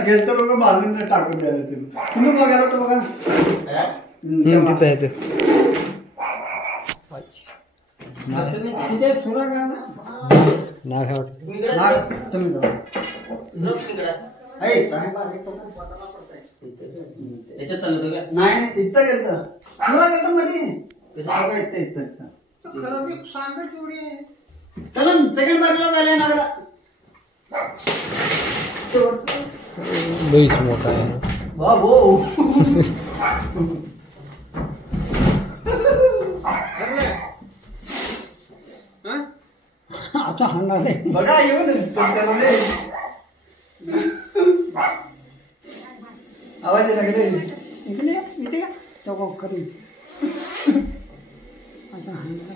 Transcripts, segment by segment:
गेलतो लोक बाजून टाकून द्यायला तुम्ही बघायला तो बघा तिथे आहे ते नाही इथं गेलं तुला गेलं मध्ये चला सेकंड बाजूला झाले नागला लईच मोठा आहे बाबो आता हाणणार आहे बघा येऊन आवाज येला गेले इकडे इथे तो खरी आता हाणणार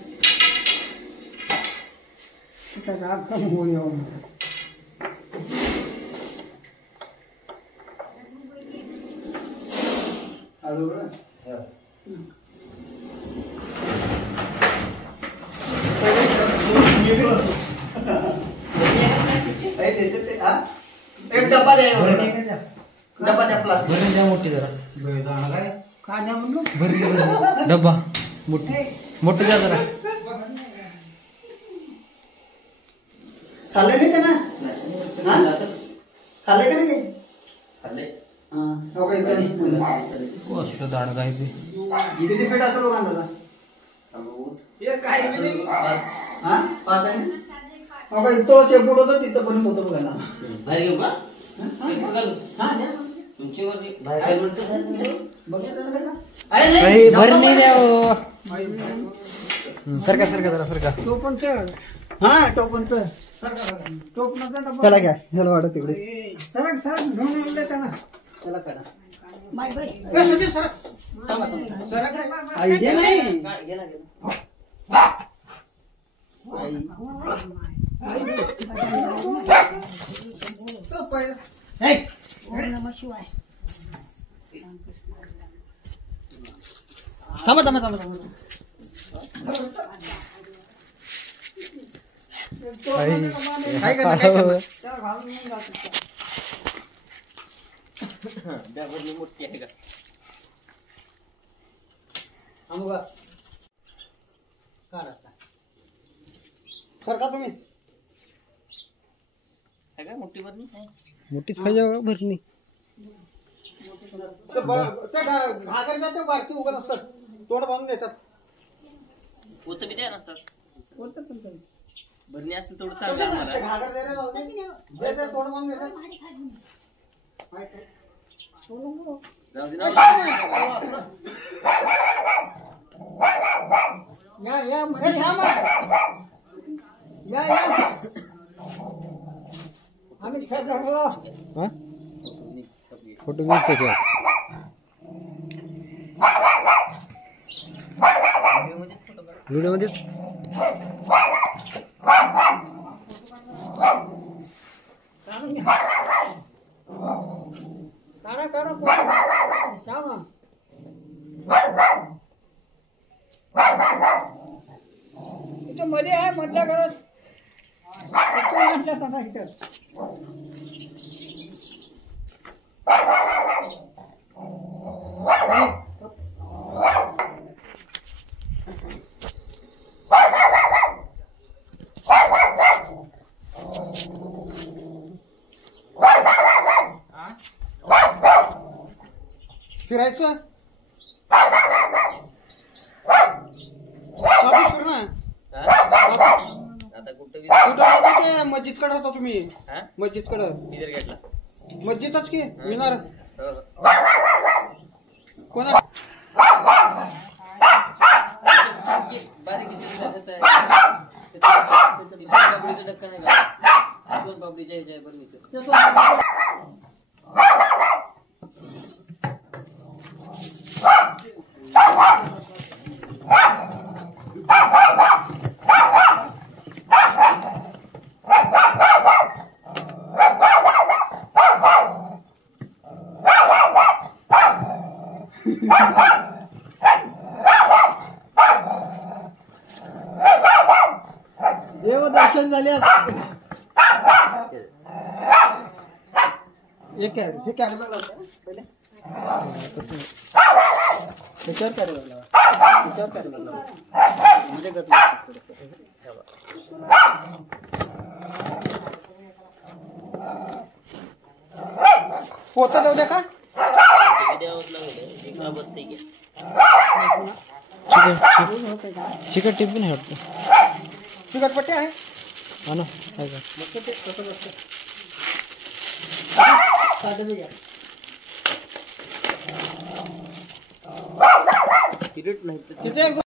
आता राग कम होऊन येऊन आलो बरं एक डब्बा द्या डब्बा द्या प्लास्टिक भरून द्या मोठी जरा काय द्या म्हणलो डब्बा मोठी द्या जरा खाल्ले नाही का ना खाल्ले का नाही खाल्ले गोष्ट दाड काय ते किती पेट असं बघा दादा काय हा 5 आहे मग इथं शेपूट होतं तिथं पण होतं बघा ना बाहेर घेऊ का हा तुमची वरची बाहेर भरणी द्या सरका सरका जरा सरका टोपणचं हा टोपणचं चला घ्या चला वाटत तिकडे सरक सरक घेऊन आणले त्यांना चला करा माय बाई सरक सरक आयडिया नाही गेला थांबा थांबा थांबा थांबा काय करणार मोठी आहे का थांबू का सरका तुम्ही काय मोठी भरणी मोठीच पाहिजे भरणी घागर जाते बारकी उगत असतात तोंड बांधून देतात होतं बी द्या नसतात भरणी असेल तेवढं चांगलं घागर द्यायला तोंड बांधून देतात या या या या आम्ही फोटो घेत त्याच्यावर व्हिडिओ मध्ये काढा काढा इथं मध्ये आहे म्हटल्या घरात म्हटलं कसा इथं फिरायचं मस्जिद कडे होता तुम्ही मस्जिद कडे मस्जिदच की विणार कोणा देवदर्शन झाले एक हे कॅरी बॅग लावते पहिले तसं त्याच्यावर कॅरी बॅग लावा त्याच्यावर कॅरी बॅग लावा म्हणजे पोतं जाऊ द्या का चिकट टिप पण आहे वाटतं चिकटपट्टी आहे हा ना काय का